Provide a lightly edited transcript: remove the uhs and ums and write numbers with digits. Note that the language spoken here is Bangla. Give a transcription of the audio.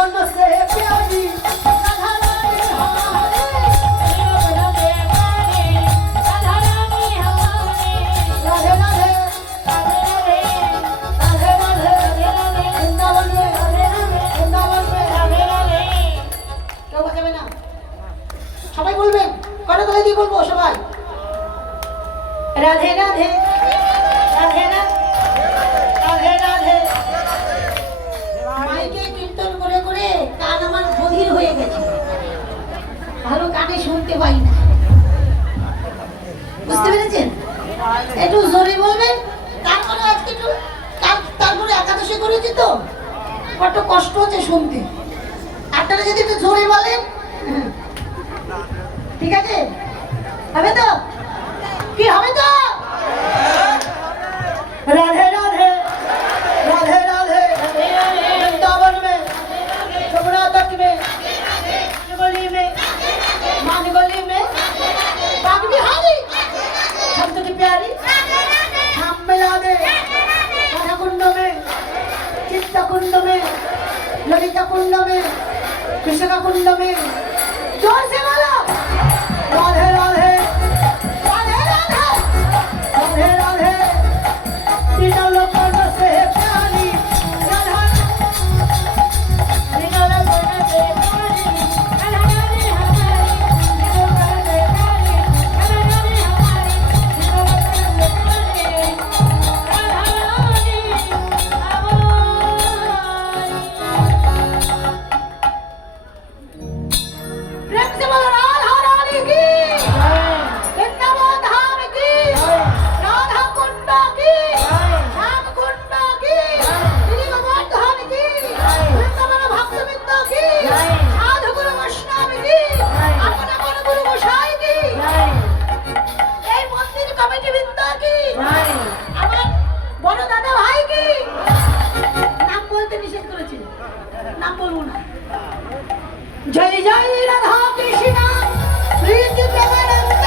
लोकन से प्यारी राधा रानी हमारे राधे राधे राधे राधे राधे वृंदावन में কেউ বাজাবে না সবাই বলবেন কটা তলে দিয়ে বলবো সবাই রাধে রাধে রাধে রাধে রাধে মাইকে কীর্তন করে করে কান আমার বধির হয়ে গেছে ভালো কানে শুনতে পাই না বুঝতে পেরেছেন একটু জোরে বলবেন তারপরে আজকে একটু তারপরে একাদশী করেছি তো বড্ড কষ্ট হচ্ছে শুনতে আপনারা যদি একটু জোরে বলেন ঠিক আছে হবে তো কি হবে তো राधे राधे राधे राधे वृंदावन में यमुना तट में गली में मान गली में बाग बिहारी संत की प्यारी हम मिला दे राधा कुंड में चित्त कुंड में ललिता कुंड में कृष्ण कुंड में जोर से बोलो राधे राधे राधे राधे राधे राधे तीनों लोगों से प्यारी राधा तीनों लोगों से प्यारी राधा रानी हमारी तीनों लोगों से प्यारी राधा रानी हमारी तीनों लोगों से प्यारी राधा रानी हमारी प्रेम से बोलो राधा रानी की वृंदावन धाम की राधा कुंड की श्याम कुंड की गिरिवर्धन धाम की वृंदावन भक्तवृंद की साधु गुरु वैष्णव की अपने मन गुरु गोसाई की এই মন্দির কমিটি বৃন্দ কি আমার বড় দাদা ভাই কি নাম বলতে নিষেধ করেছে নাম বলবো না जय जय राधा कृष्ण प्रीति प्रेमानंद